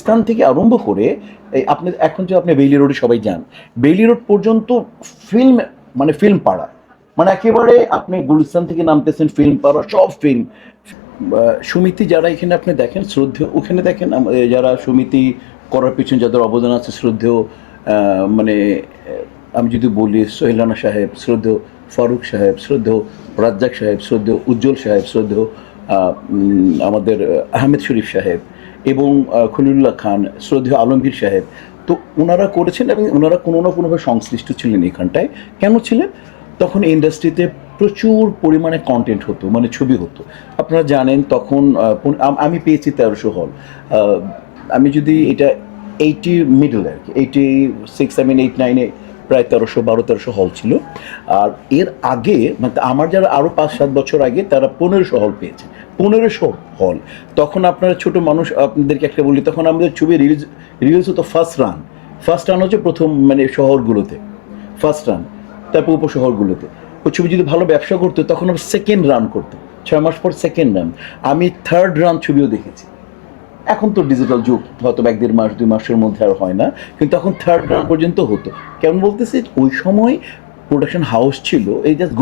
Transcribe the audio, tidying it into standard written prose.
স্থান থেকে আরম্ভ করে এই আপনি এখন যে আপনি বেইলি রোডে সবাই যান, বেইলি রোড পর্যন্ত ফিল্ম, মানে ফিল্ম পাড়া, মানে একেবারে আপনি গুলিস্তান থেকে নামতেছেন ফিল্ম পাড়া, সব ফিল্ম। সমিতি যারা এখানে আপনি দেখেন শ্রদ্ধেয়, ওখানে দেখেন যারা সমিতি করার পিছনে যাদের অবদান আছে শ্রদ্ধেয়, মানে আমি যদি বলি সোহেল রানা সাহেব, শ্রদ্ধেয় ফারুক সাহেব, শ্রদ্ধেয় রাজ্জাক সাহেব, শ্রদ্ধেয় উজ্জ্বল সাহেব, শ্রদ্ধেয় আমাদের আহমেদ শরীফ সাহেব এবং খলিলুল্লাহ খান, শ্রদ্ধেয় আলমগীর সাহেব। তো ওনারা করেছেন এবং ওনারা কোনো না কোনোভাবে সংশ্লিষ্ট ছিলেন এখানটায়। কেন ছিলেন? তখন ইন্ডাস্ট্রিতে প্রচুর পরিমাণে কন্টেন্ট হতো, মানে ছবি হতো। আপনারা জানেন তখন আমি পেয়েছি 1300 হল। আমি যদি এটা 80 মিডল আর কি, 86, 7, 8, 9-এ প্রায় 1300, 1200 হল ছিল। আর এর আগে মানে আমার যারা আরও 5-7 বছর আগে তারা 1500 হল পেয়েছে। 1500 হল। তখন আপনারা ছোট মানুষ, আপনাদেরকে একটা বলি, তখন আমাদের ছবি রিলিজ হতো ফার্স্ট রান হচ্ছে প্রথম, মানে শহরগুলোতে ফার্স্ট রান, তারপর উপশহরগুলোতে। ওই ছবি যদি ভালো ব্যবসা করতো তখন আবার সেকেন্ড রান করতো, 6 মাস পর সেকেন্ড রান। আমি থার্ড রান ছবিও দেখেছি। এখন তো ডিজিটাল যুগ, হয়তো 1-1.5 মাস 2 মাসের মধ্যে আর হয় না, কিন্তু তখন থার্ড রান পর্যন্ত হতো। কেমন বলতেছি, ওই সময় প্রোডাকশন হাউস ছিল এই জাস্ট